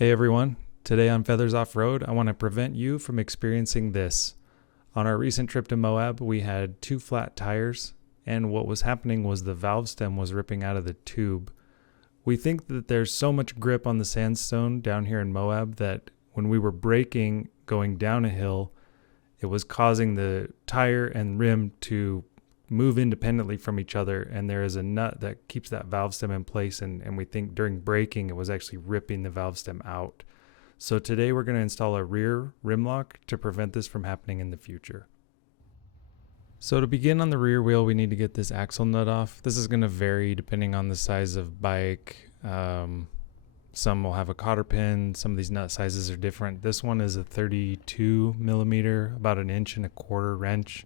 Hey everyone, today on Feathers Off Road, I want to prevent you from experiencing this. On our recent trip to Moab, we had two flat tires, and what was happening was the valve stem was ripping out of the tube. We think that there's so much grip on the sandstone down here in Moab that when we were braking going down a hill, it was causing the tire and rim to move independently from each other, and there is a nut that keeps that valve stem in place, and we think during braking it was actually ripping the valve stem out. So today we're going to install a rear rim lock to prevent this from happening in the future. So to begin on the rear wheel, we need to get this axle nut off. This is going to vary depending on the size of bike. Some will have a cotter pin. Some of these nut sizes are different. This one is a 32 millimeter, about 1.25 inch wrench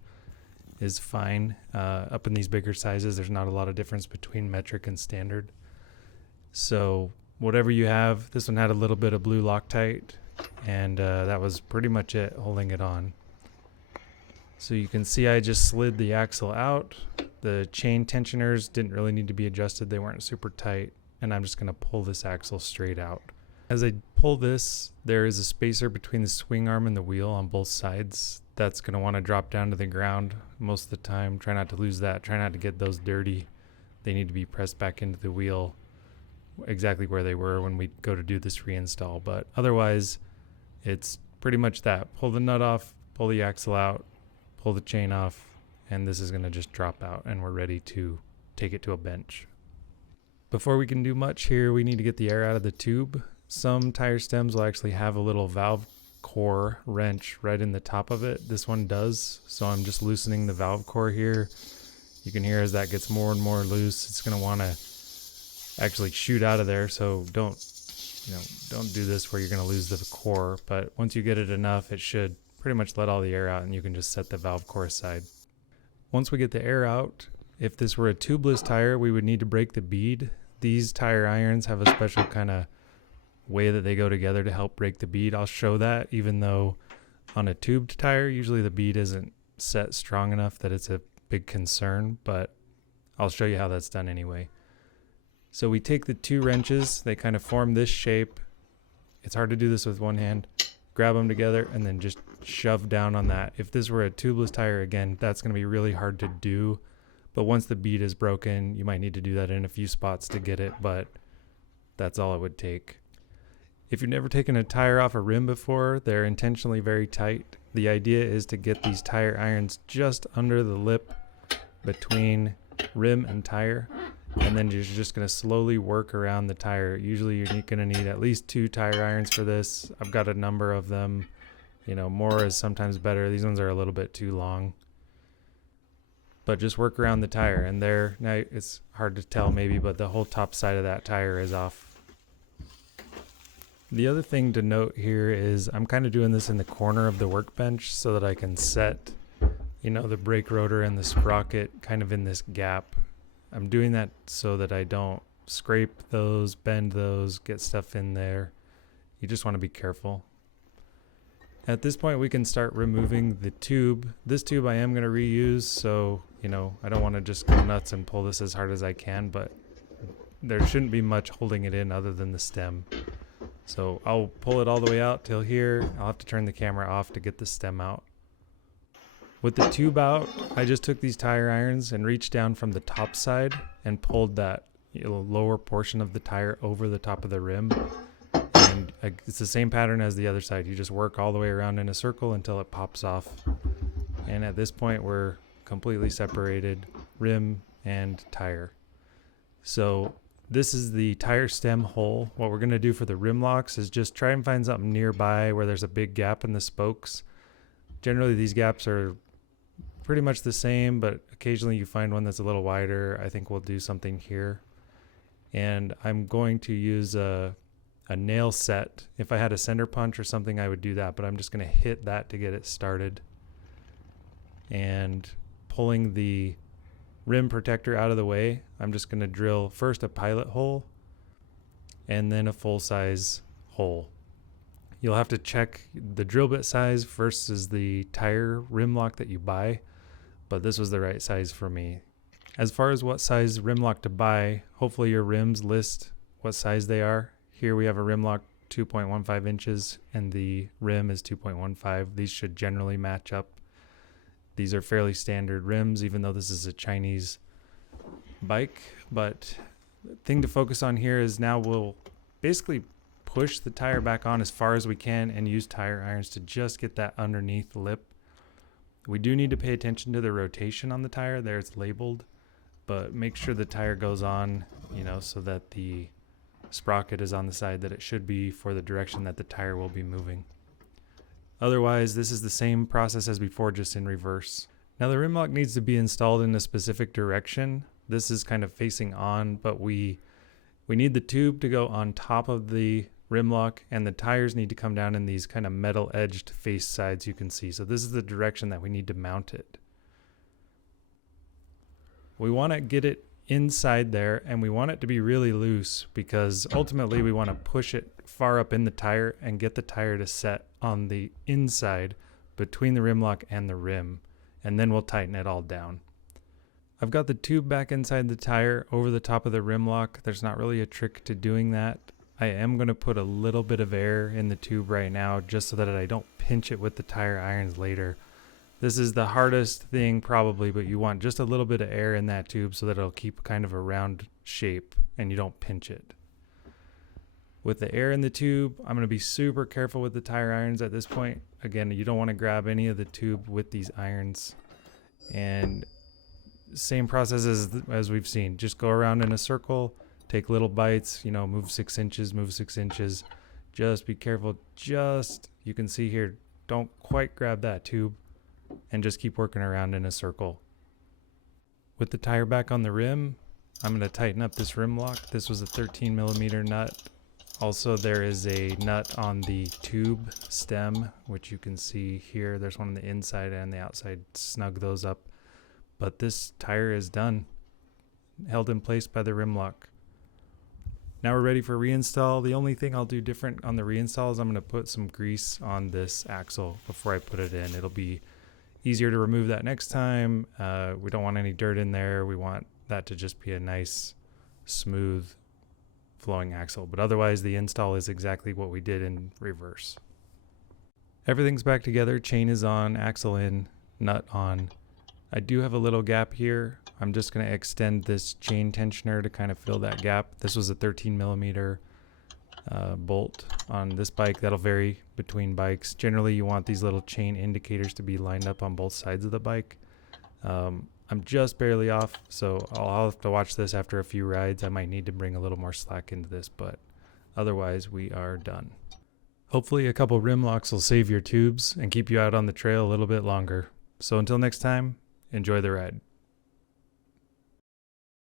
is fine. Up in these bigger sizes, there's not a lot of difference between metric and standard. So whatever you have, this one had a little bit of blue Loctite, and that was pretty much it holding it on. So you can see I just slid the axle out. The chain tensioners didn't really need to be adjusted. They weren't super tight, and I'm just going to pull this axle straight out. As I pull this, there is a spacer between the swing arm and the wheel on both sides. That's going to want to drop down to the ground most of the time. Try not to lose that. Try not to get those dirty. They need to be pressed back into the wheel exactly where they were when we go to do this reinstall. But otherwise, it's pretty much that. Pull the nut off, pull the axle out, pull the chain off, and this is going to just drop out, and we're ready to take it to a bench. Before we can do much here, we need to get the air out of the tube. Some tire stems will actually have a little valve core wrench right in the top of it. This one does, so I'm just loosening the valve core here. You can hear as that gets more and more loose, it's going to want to actually shoot out of there. So don't do this where you're going to lose the core, but once you get it enough, it should pretty much let all the air out, and you can just set the valve core aside. Once we get the air out, if this were a tubeless tire, we would need to break the bead. These tire irons have a special kind of way that they go together to help break the bead. I'll show that, even though on a tubed tire, usually the bead isn't set strong enough that it's a big concern, but I'll show you how that's done anyway. So we take the two wrenches, they kind of form this shape. It's hard to do this with one hand. Grab them together and then just shove down on that. If this were a tubeless tire, again, that's going to be really hard to do. But once the bead is broken, you might need to do that in a few spots to get it, but that's all it would take. If you've never taken a tire off a rim before, they're intentionally very tight. The idea is to get these tire irons just under the lip between rim and tire, and then you're just going to slowly work around the tire. Usually you're going to need at least 2 tire irons for this. I've got a number of them. More is sometimes better. These ones are a little bit too long. But just work around the tire, and there, now it's hard to tell maybe, but the whole top side of that tire is off. The other thing to note here is I'm kind of doing this in the corner of the workbench so that I can set, the brake rotor and the sprocket kind of in this gap. I'm doing that so that I don't scrape those, bend those, get stuff in there. You just want to be careful. At this point, we can start removing the tube. This tube I am going to reuse, so, I don't want to just go nuts and pull this as hard as I can, but there shouldn't be much holding it in other than the stem. So I'll pull it all the way out till here. I'll have to turn the camera off to get the stem out. With the tube out, I just took these tire irons and reached down from the top side and pulled that lower portion of the tire over the top of the rim. And it's the same pattern as the other side. You just work all the way around in a circle until it pops off. And at this point, we're completely separated, rim and tire. So this is the tire stem hole. What we're going to do for the rim locks is just try and find something nearby where there's a big gap in the spokes. Generally, these gaps are pretty much the same, but occasionally you find one that's a little wider. I think we'll do something here. And I'm going to use a nail set. If I had a center punch or something, I would do that, but I'm just going to hit that to get it started. And pulling the rim protector out of the way, I'm just going to drill first a pilot hole and then a full-size hole. You'll have to check the drill bit size versus the tire rim lock that you buy, but this was the right size for me. As far as what size rim lock to buy, hopefully your rims list what size they are. Here we have a rim lock 2.15 inches and the rim is 2.15. These should generally match up. These are fairly standard rims, even though this is a Chinese bike. But the thing to focus on here is now we'll basically push the tire back on as far as we can and use tire irons to just get that underneath lip. We do need to pay attention to the rotation on the tire. There it's labeled, but make sure the tire goes on, so that the sprocket is on the side that it should be for the direction that the tire will be moving. Otherwise, this is the same process as before, just in reverse. Now the rim lock needs to be installed in a specific direction. This is kind of facing on, but we need the tube to go on top of the rim lock, and the tires need to come down in these kind of metal edged face sides you can see. So this is the direction that we need to mount it. We want to get it inside there, and we want it to be really loose because ultimately we want to push it far up in the tire and get the tire to set on the inside between the rim lock and the rim, and then we'll tighten it all down. I've got the tube back inside the tire over the top of the rim lock. There's not really a trick to doing that. I am going to put a little bit of air in the tube right now just so that I don't pinch it with the tire irons later. This is the hardest thing probably, but you want just a little bit of air in that tube so that it'll keep kind of a round shape and you don't pinch it. With the air in the tube, I'm going to be super careful with the tire irons at this point. Again, you don't want to grab any of the tube with these irons. And same process as we've seen. Just go around in a circle, take little bites, move 6 inches, move 6 inches. Just be careful. You can see here, don't quite grab that tube, and just keep working around in a circle. With the tire back on the rim, I'm going to tighten up this rim lock. This was a 13 millimeter nut. Also, there is a nut on the tube stem, which you can see here. There's one on the inside and the outside. Snug those up. But this tire is done, held in place by the rim lock. Now we're ready for reinstall. The only thing I'll do different on the reinstall is I'm going to put some grease on this axle before I put it in. It'll be easier to remove that next time. We don't want any dirt in there. We want that to just be a nice, smooth, flowing axle. But otherwise, the install is exactly what we did in reverse. Everything's back together. Chain is on, axle in, nut on. I do have a little gap here. I'm just going to extend this chain tensioner to kind of fill that gap. This was a 13 millimeter bolt on this bike. That'll vary between bikes. Generally, you want these little chain indicators to be lined up on both sides of the bike. I'm just barely off, so I'll have to watch this after a few rides. I might need to bring a little more slack into this, but otherwise we are done. Hopefully a couple rim locks will save your tubes and keep you out on the trail a little bit longer. So until next time, enjoy the ride.